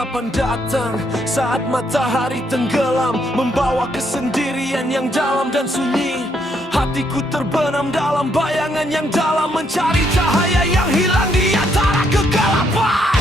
kegelapan datang, saat matahari tenggelam, membawa kesendirian yang dalam dan sunyi. Hatiku terbenam dalam bayangan yang dalam, mencari cahaya yang hilang di antara kegelapan.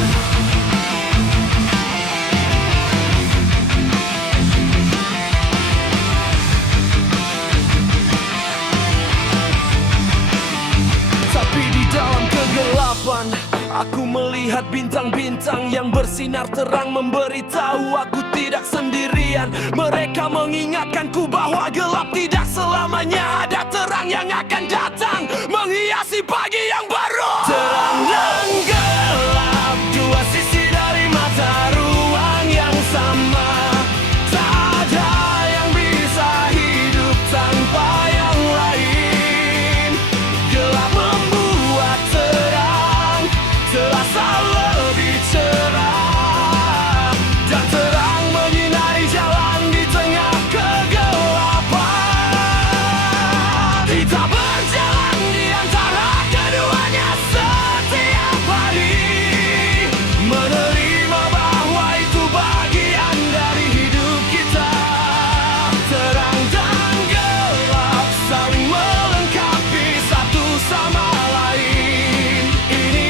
Tapi di dalam kegelapan, aku melihat bintang-bintang yang bersinar terang, memberitahu aku tidak sendirian. Mereka mengingatkanku bahwa gelap tidak selamanya, ada terang yang akan datang, menghiasi pagi yang baru. Terang dan gelap, dua sisi dari mata ruang yang sama. Tak ada yang bisa hidup tanpa yang lain. Gelap membuat terang terasa lebih cerah, dan terang menyinari jalan di tengah kegelapan. Kita berjalan di antara keduanya setiap hari, menerima bahwa itu bagian dari hidup kita. Terang dan gelap saling melengkapi satu sama lain. Ini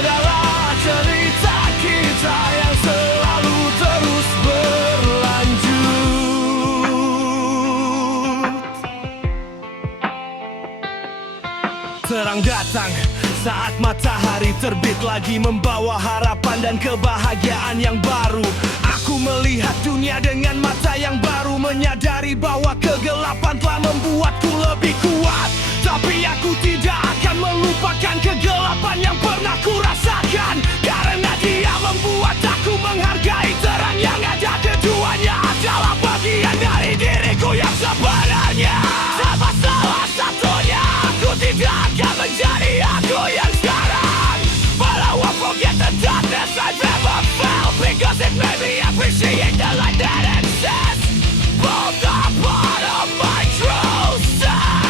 adalah cerita kita yang selalu terus berlanjut. Terang datang saat matahari terbit lagi, membawa harapan dan kebahagiaan yang baru. Aku melihat dunia dengan mata yang baru, menyadari bahwa kegelapan telah membuatku lebih kuat. Tapi aku tidak akan melupakan kegelapan yang pernah ku rasakan, karena dia membuat aku menghargai terang yang ada. Keduanya adalah bagian dari diriku yang sebenarnya. Tanpa salah satunya, aku tidak akan menjadi aku yang sekarang. But I won't forget the darkness I've ever felt, because it made me appreciate the light that exists. Both are part of my true self.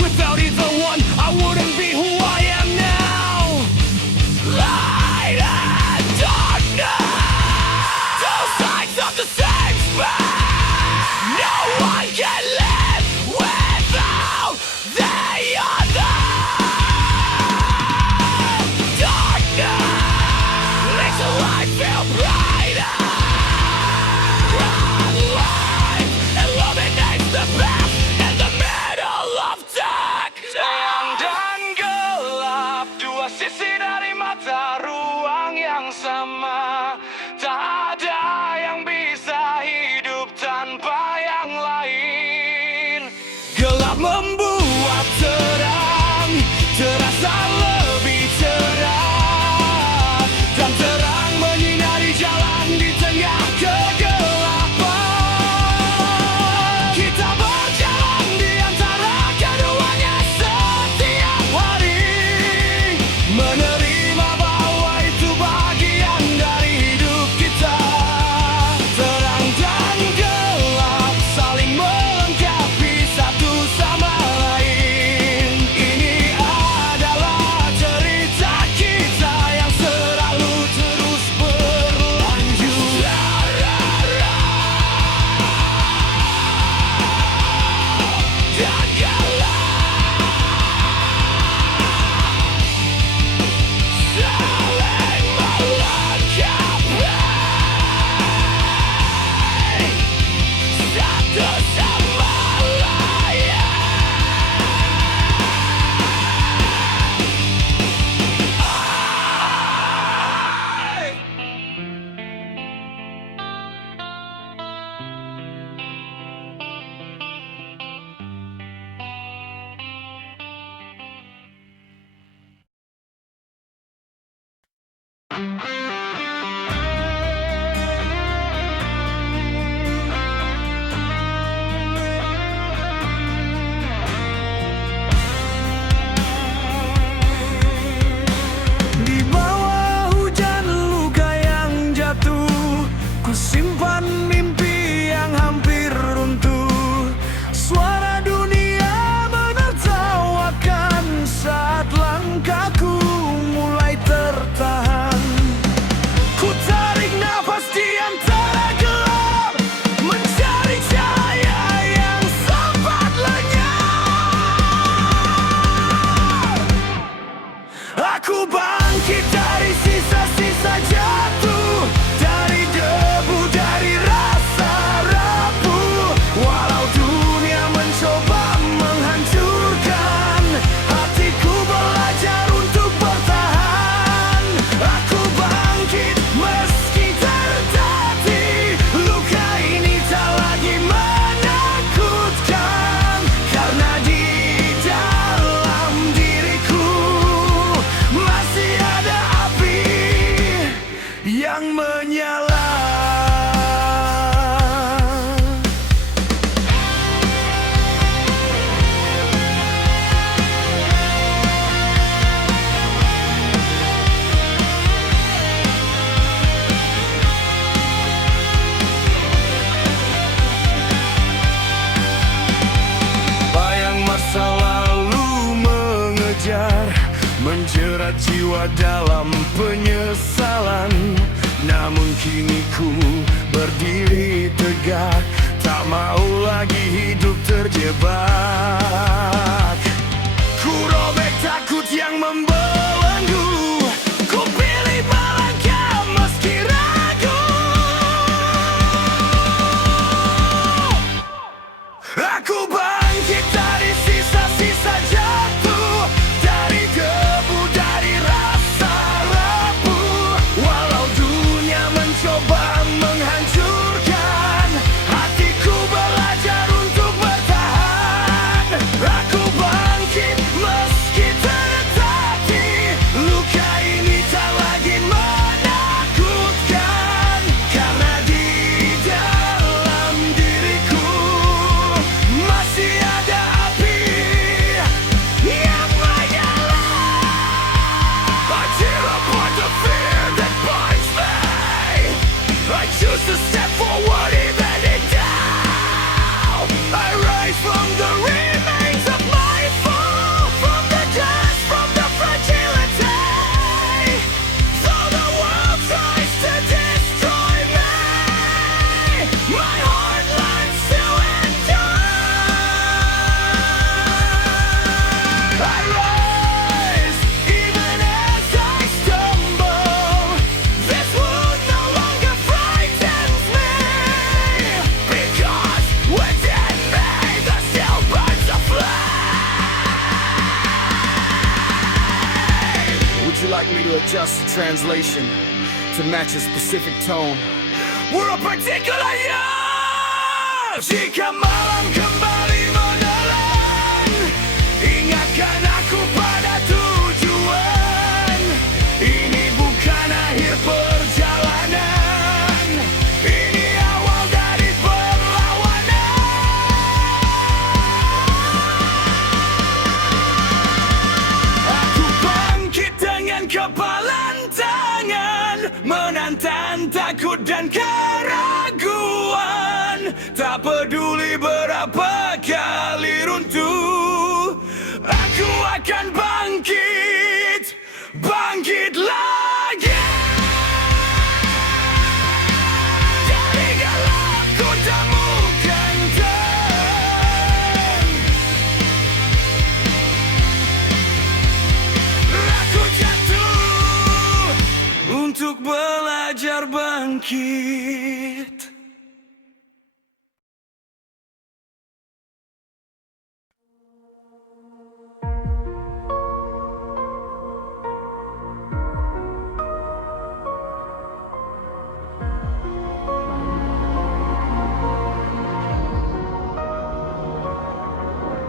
Without either one, I wouldn't be who I am now. Light and darkness, two sides of the same spine. No one can live without the other. Darkness makes the light feel brighter. Light illuminates the path in the middle of dark. Terang dan gelap, dua sisi dari mata ruang yang sama. Tak ada yang bisa hidup tanpa yang lain. Gelap membuat terang terasa lebih cerah, dan terang menyinari jalan di tengah kegelapan. Kita berjalan di antara keduanya setiap hari, menerima bahwa itu bagian dari hidup kita. Terang dan gelap saling melengkapi satu sama lain. Ini adalah cerita kita yang selalu terus berlanjut. Dan gelap saling melengkapi satu sama lain. Di bawah hujan luka yang jatuh, ku simpan mimpi yang hampir runtuh. Suara dunia menertawakan saat langkahku mulai tertahan. terjebak dalam penyesalan. Namun kini ku berdiri tegak, tak mau lagi hidup terjebak. Ku robek takut yang membelenggu, ku pilih melangkah meski ragu. Aku bangkit dari sisa-sisa jatuh, dari debu, dari rasa rapuh. Walau dunia mencoba menghancurkan, hatiku belajar untuk bertahan. Aku bangkit meski tertatih, luka ini tak lagi menakutkan. Karena di dalam diriku masih ada api yang menyala. Until a point of fear that binds me, I choose to step forward even in doubt. I rise from the remains of my fall, from the dust, from the fragility. Though the world tries to destroy me, my heart learns to endure. I rise even as I stumble. This wound no longer frightens me, because within me there still burns a flame. Would you like me to adjust the translation to match a specific tone? We're a particular year. Jika malam kembali menelan, ingatkan aku pada tujuan. Ini bukan akhir perjalanan, ini awal dari perlawanan. Aku bangkit dengan kepalan tangan, menantang takut dan keraguan. Tak peduli berapa kali runtuh, aku akan bangkit, bangkit lagi. Dari gelap ku temukan terang. Aku jatuh untuk belajar bangkit.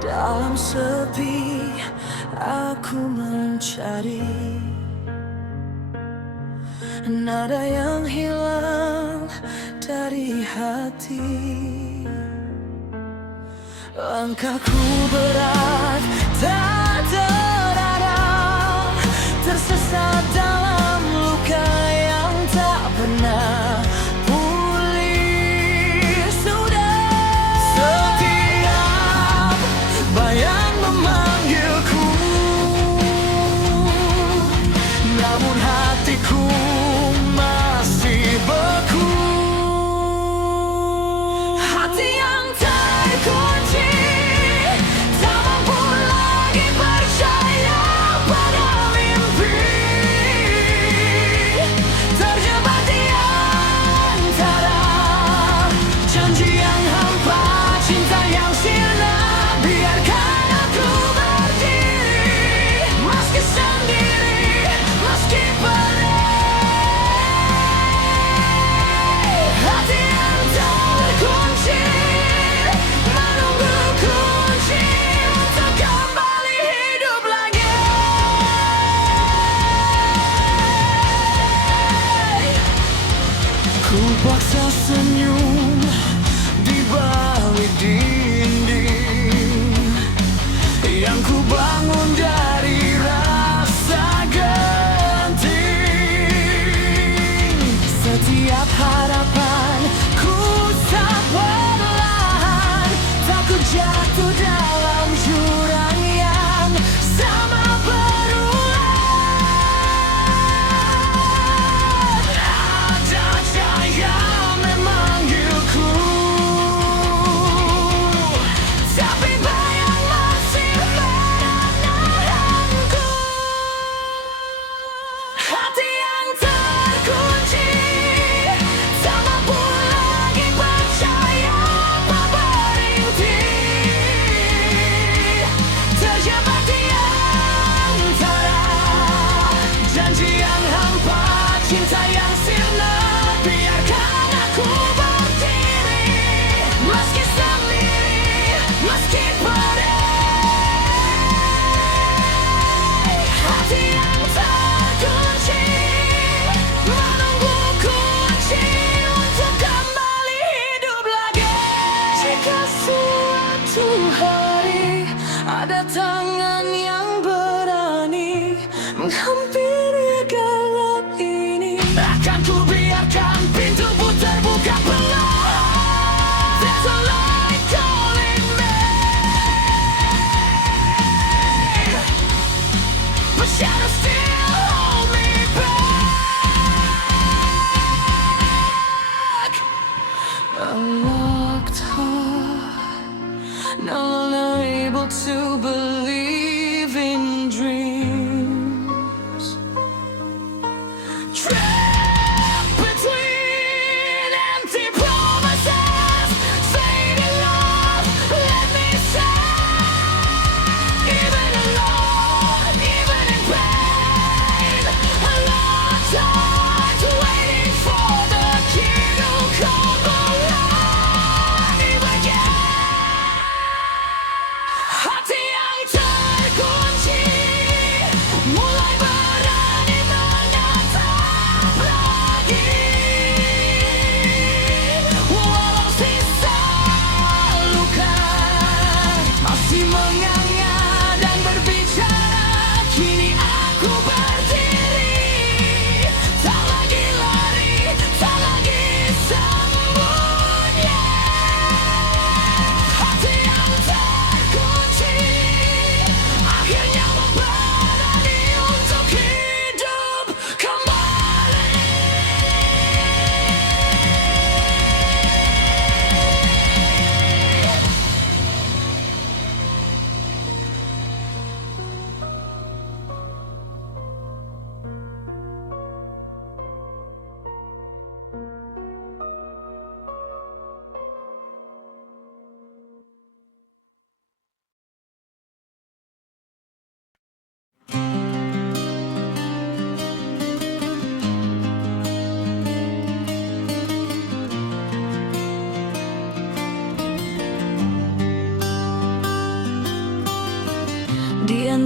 Dalam sepi aku mencari nada yang hilang dari hati. Langkahku berat, tak terarah, tersesat dalam luka yang tak pernah pulih. Sudah setiap bayang memanggilku, namun hatiku masih beku. Hati yang terkunci, tak mampu lagi percaya pada mimpi. Terjebak di antara janji yang hampa, cinta yang sirna. Biarkan aku berdiri, meski sendiri, meski perih. Hati yang terkunci, menunggu kunci untuk kembali hidup lagi. Ku paksa senyum di balik dinding yang ku bangun dari rasa genting. Setiap harapan ku tak perlahan, takut jatuh dalam jurang yang sama berulang.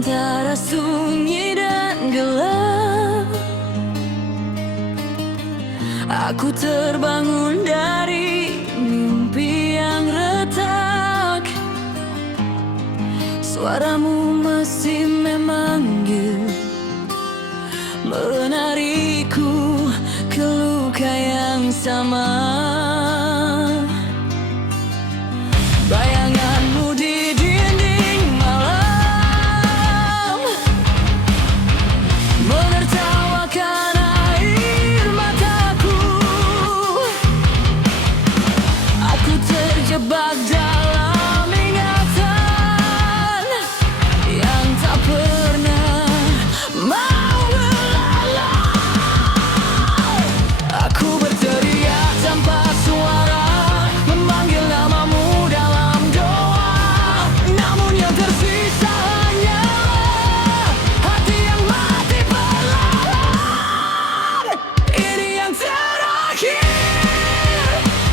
antara sunyi dan gelap. Aku terbangun dari mimpi yang retak. Suaramu masih memanggil, menariku ke luka yang sama. Bayanganmu di dinding malam menertawakan air mataku. Aku terjebak dalam ingatan yang tak pernah mau belalang. Aku berteriak tanpa suara, memanggil namamu dalam doa. Namun yang tersisa hanyalah hati yang mati perlahan. Ini yang terakhir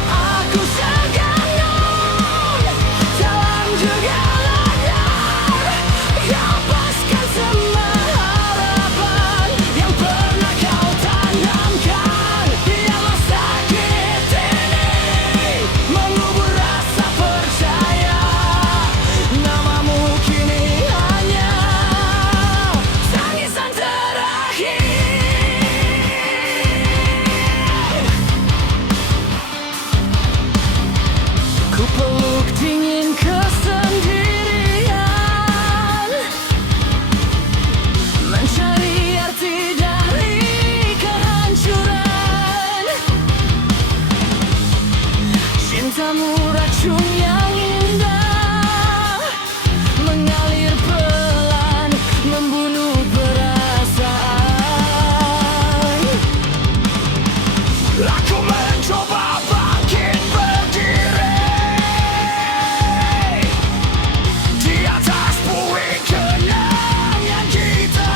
aku segangun dalam gegalannya. Hapuskan semua harapan yang pernah kau tanamkan. Biarlah sakit ini mengubur rasa percaya. Namamu kini hanya tangisan terakhir. Ku peluk dingin kesendirian, mencari arti dari kehancuran. Cintamu racun yang indah, mengalir pelan, membunuh perasaan. Aku mencoba bangkit berdiri di atas puing kenangan kita.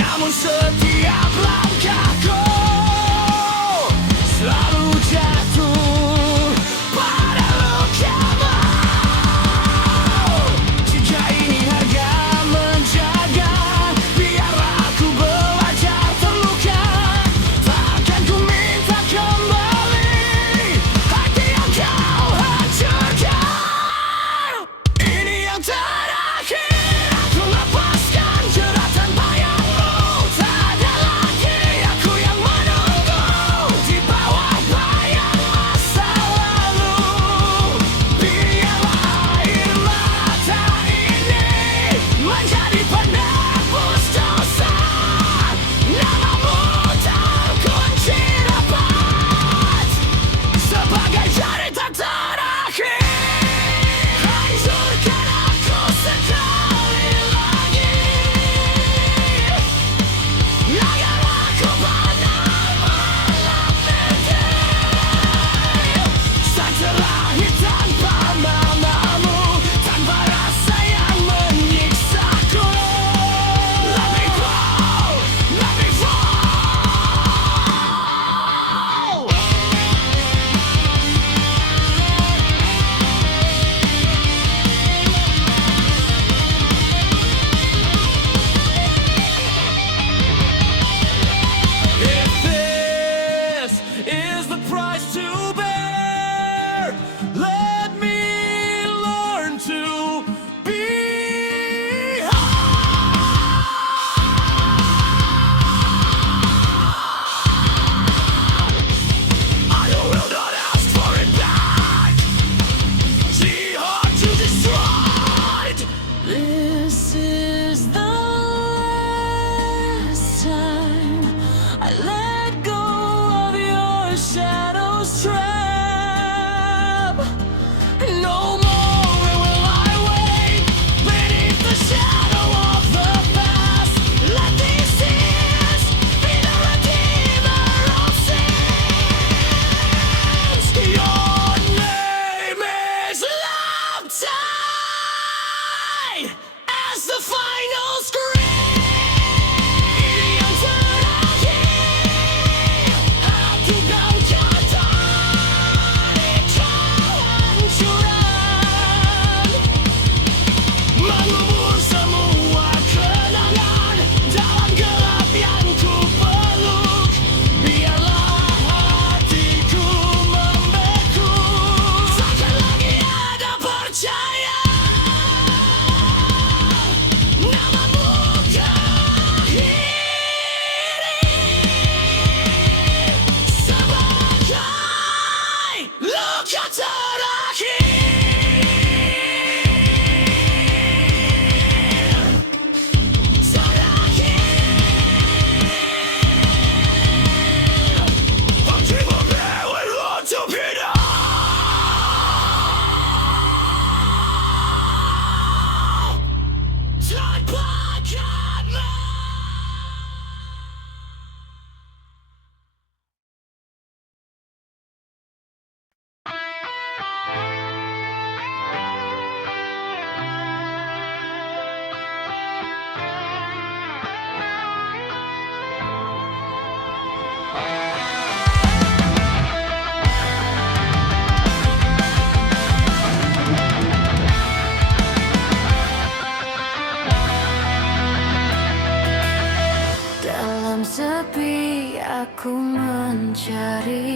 Namun setiap langkahku selalu jatuh pada lukamu. Jika ini harga menjaga, biarlah aku belajar terluka. Takkan ku minta kembali hati yang kau hancurkan. Ini yang terakhir aku lepaskan jeratan bayangmu. Tak ada lagi aku yang menunggu di bawah bayang masa lalu. Biarlah air mata ini menjadi penebus dosa. Namamu terkunci rapat sebagai cerita terakhir. Hancurkan aku sekali lagi, agar aku benar-benar mengerti. Setelah tanpa namamu, tanpa rasa yang menyiksaku. Let me fall, let me fall. If this is the price to bear, let me learn to be I will not ask for it back. Too hard to destroy. This is the last time I let go of your shadow's trap. No more will I wait beneath the shadow of the past. Let these tears be the redeemer of sins. Your name is love tide as the final scream. Ini yang terakhir aku gaungkan. Dalam sepi aku mencari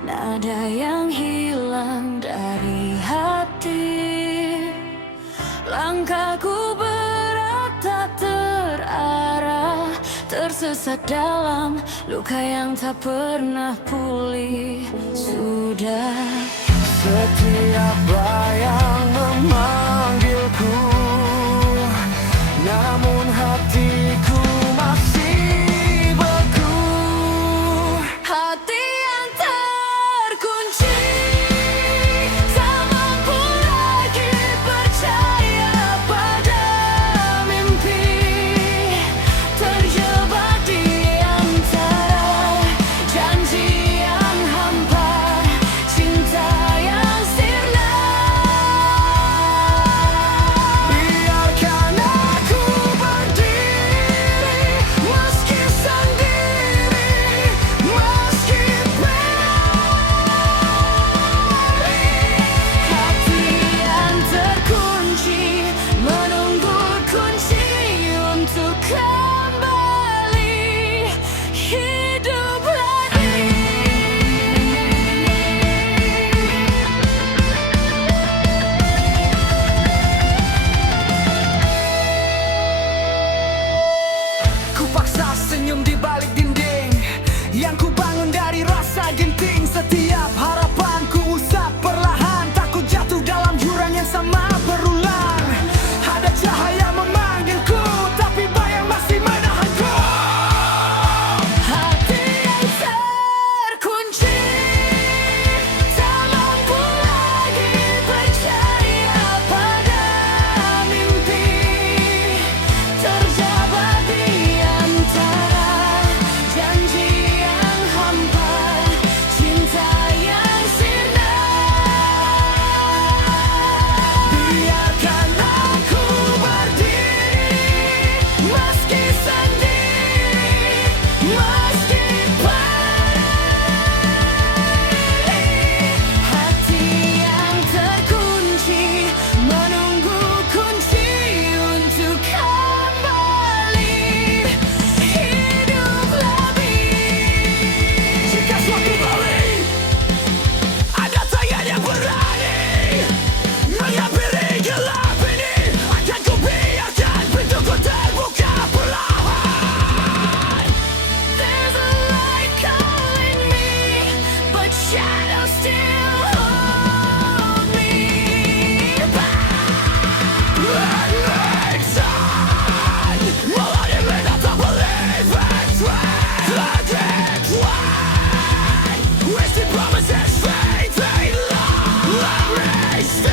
nada yang hilang dari hati. Langkahku berat tak terarah, tersesat dalam luka yang tak pernah pulih. Sudah Setiap bayang memanggilku, namun hatiku masih beku. hati yang terkunci, tak mampu lagi percaya pada mimpi, terjebak di antara janji yang hampa, cinta yang sirna. Biarkan aku berdiri meski sendiri, meski Hati yang terkunci menunggu kunci untuk kembali hidup lagi. Ku paksa senyum di balik dinding yang ku bangun dari rasa genting. Setiap harapanku usap perlahan, takut jatuh dalam jurang yang sama berulang. Ada cahaya memanggilku, tapi bayang masih menahanku. Hati yang terkunci, tak mampu lagi percaya pada mimpi, terjebak di antara janji yang hampa, cinta yang sirna. Biarkan aku berdiri meski sendiri, meski Hati yang terkunci menunggu kunci untuk kembali hidup lebih. Jika suatu kali ada tangan yang berani menghampiri gelap ini, akan ku biarkan pintuku terbuka perlahan. There's a light calling me, but shadows still hold me back. Melody me not to believe it's wasted promises, faith, love, wasted.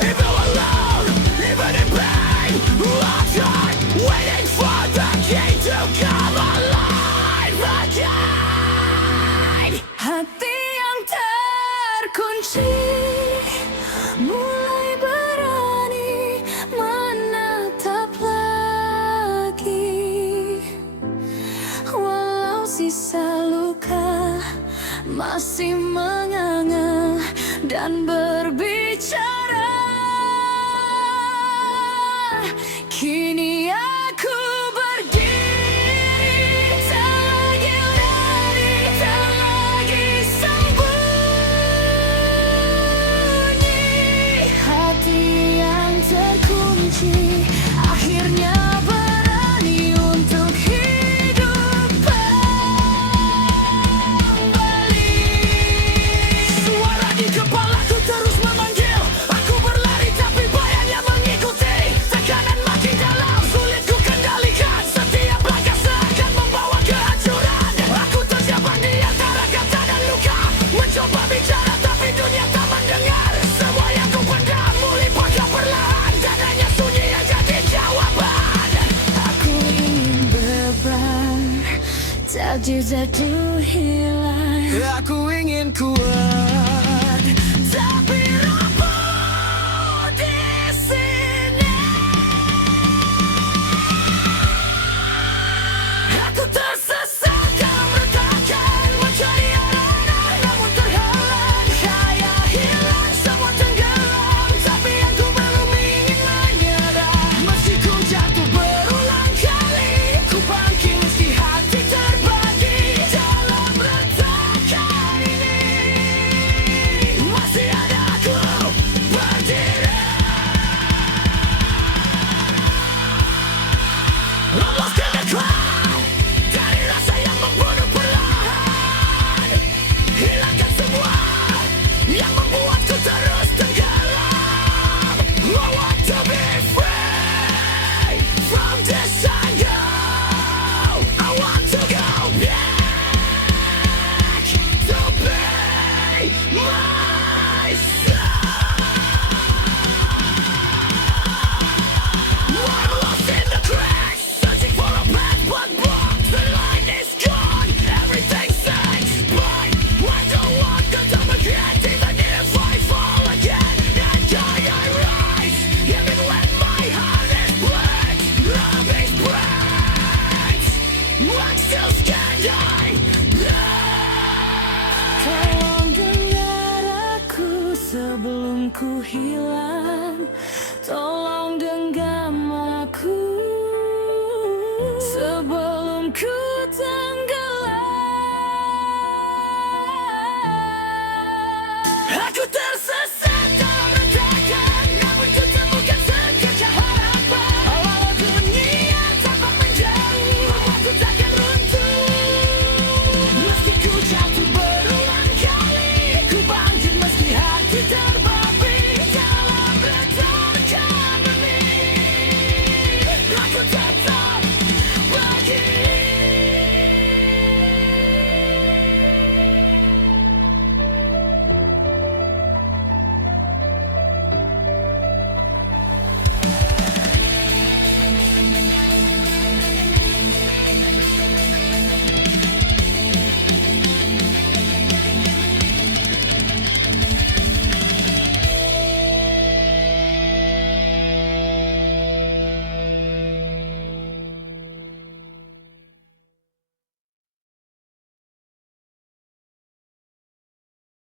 Even alone, even in pain, locked on, waiting for the key to come alive again. Hati yang terkunci mulai berani menatap lagi, walau sisa luka masih menganga dan berbicara. Kini aku berdiri, tak lagi lari, tak lagi sembunyi. Hati yang terkunci akhirnya berani untuk hidup kembali. Suara di kepalaku terus memanggil, aku berlari tapi bayangnya mengikuti. Tekanan makin dalam, sulit ku kendalikan. Setiap langkah seakan membawa kehancuran. Aku terjebak di antara kata dan luka, mencoba bicara tapi dunia tak mendengar. Semua yang ku pendam mulai pecah perlahan, dan hanya sunyi yang jadi jawaban. Aku ingin beban, takdir jatuh hilang. Aku ingin kuat, tapi rapuh di sini. Aku I'm still standing. Tolong dengar aku sebelum ku hilang. Tolong genggam aku sebelum ku tenggelam.